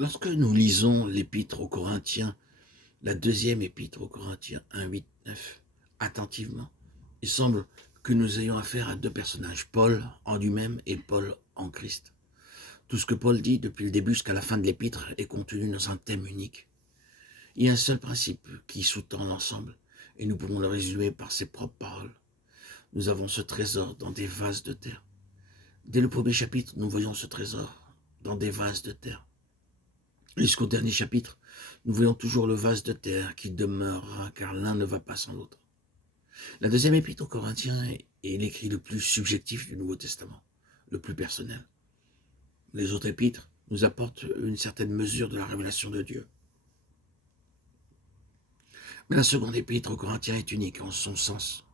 Lorsque nous lisons l'épître aux Corinthiens, la deuxième épître aux Corinthiens 1, 8, 9, attentivement, il semble que nous ayons affaire à deux personnages, Paul en lui-même et Paul en Christ. Tout ce que Paul dit depuis le début jusqu'à la fin de l'épître est contenu dans un thème unique. Il y a un seul principe qui sous-tend l'ensemble, et nous pouvons le résumer par ses propres paroles. Nous avons ce trésor dans des vases de terre. Dès le premier chapitre, nous voyons ce trésor dans des vases de terre. Jusqu'au dernier chapitre, nous voyons toujours le vase de terre qui demeurera, car l'un ne va pas sans l'autre. La deuxième épître aux Corinthiens est l'écrit le plus subjectif du Nouveau Testament, le plus personnel. Les autres épîtres nous apportent une certaine mesure de la révélation de Dieu. Mais la seconde épître aux Corinthiens est unique en son sens.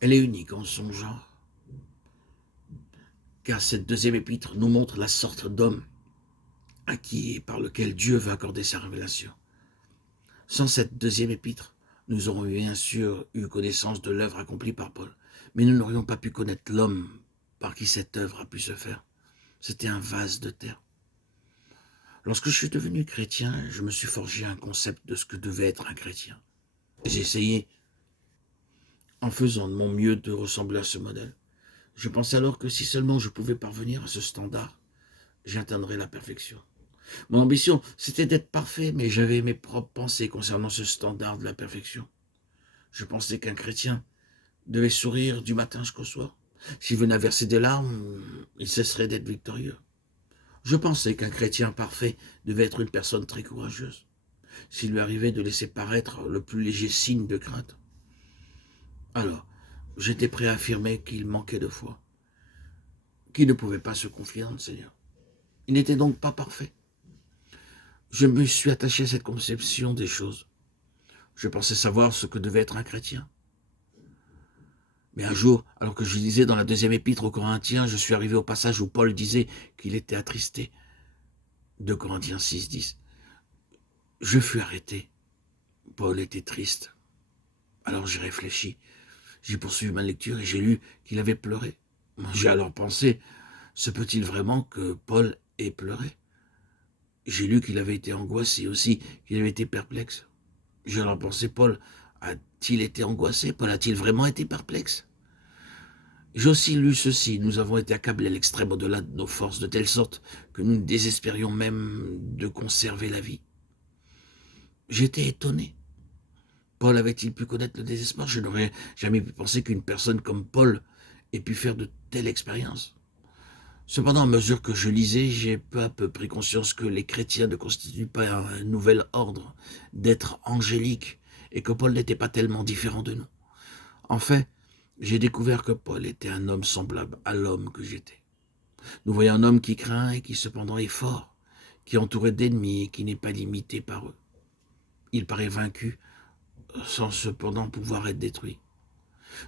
Elle est unique en son genre, car cette deuxième épître nous montre la sorte d'homme à qui et par lequel Dieu veut accorder sa révélation. Sans cette deuxième épître, nous aurions bien sûr eu connaissance de l'œuvre accomplie par Paul, mais nous n'aurions pas pu connaître l'homme par qui cette œuvre a pu se faire. C'était un vase de terre. Lorsque je suis devenu chrétien, je me suis forgé un concept de ce que devait être un chrétien. J'ai essayé, en faisant de mon mieux, de ressembler à ce modèle. Je pensais alors que si seulement je pouvais parvenir à ce standard, j'atteindrais la perfection. Mon ambition, c'était d'être parfait, mais j'avais mes propres pensées concernant ce standard de la perfection. Je pensais qu'un chrétien devait sourire du matin jusqu'au soir. S'il venait à verser des larmes, il cesserait d'être victorieux. Je pensais qu'un chrétien parfait devait être une personne très courageuse. S'il lui arrivait de laisser paraître le plus léger signe de crainte, alors j'étais prêt à affirmer qu'il manquait de foi, qu'il ne pouvait pas se confier dans le Seigneur. Il n'était donc pas parfait. Je me suis attaché à cette conception des choses. Je pensais savoir ce que devait être un chrétien. Mais un jour, alors que je lisais dans la deuxième épître aux Corinthiens, je suis arrivé au passage où Paul disait qu'il était attristé. 2 Corinthiens 6, 10. Je fus arrêté. Paul était triste. Alors j'ai réfléchi. J'ai poursuivi ma lecture et j'ai lu qu'il avait pleuré. J'ai alors pensé, se peut-il vraiment que Paul ait pleuré? J'ai lu qu'il avait été angoissé aussi, qu'il avait été perplexe. J'ai alors pensé, Paul a-t-il été angoissé? Paul a-t-il vraiment été perplexe? J'ai aussi lu ceci, nous avons été accablés à l'extrême au-delà de nos forces, de telle sorte que nous désespérions même de conserver la vie. J'étais étonné. Paul avait-il pu connaître le désespoir? Je n'aurais jamais pu penser qu'une personne comme Paul ait pu faire de telles expériences. Cependant, à mesure que je lisais, j'ai peu à peu pris conscience que les chrétiens ne constituent pas un nouvel ordre d'êtres angéliques et que Paul n'était pas tellement différent de nous. En fait, j'ai découvert que Paul était un homme semblable à l'homme que j'étais. Nous voyons un homme qui craint et qui cependant est fort, qui est entouré d'ennemis et qui n'est pas limité par eux. Il paraît vaincu sans cependant pouvoir être détruit.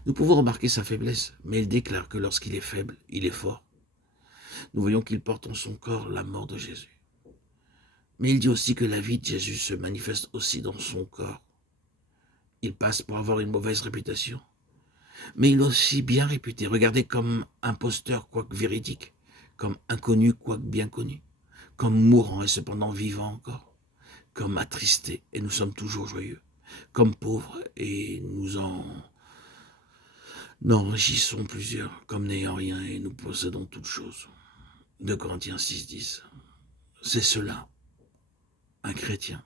Nous pouvons remarquer sa faiblesse, mais il déclare que lorsqu'il est faible, il est fort. Nous voyons qu'il porte en son corps la mort de Jésus. Mais il dit aussi que la vie de Jésus se manifeste aussi dans son corps. Il passe pour avoir une mauvaise réputation, mais il est aussi bien réputé, regardé comme imposteur quoique véridique, comme inconnu quoique bien connu, comme mourant et cependant vivant encore, comme attristé et nous sommes toujours joyeux, comme pauvres et nous en enrichissons plusieurs, comme n'ayant rien et nous possédons toutes choses. 2 Corinthiens 6, 10. C'est cela, un chrétien.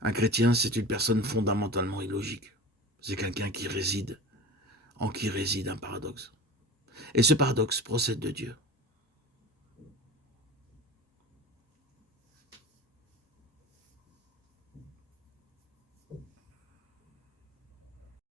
Un chrétien, c'est une personne fondamentalement illogique. C'est quelqu'un en qui réside un paradoxe. Et ce paradoxe procède de Dieu.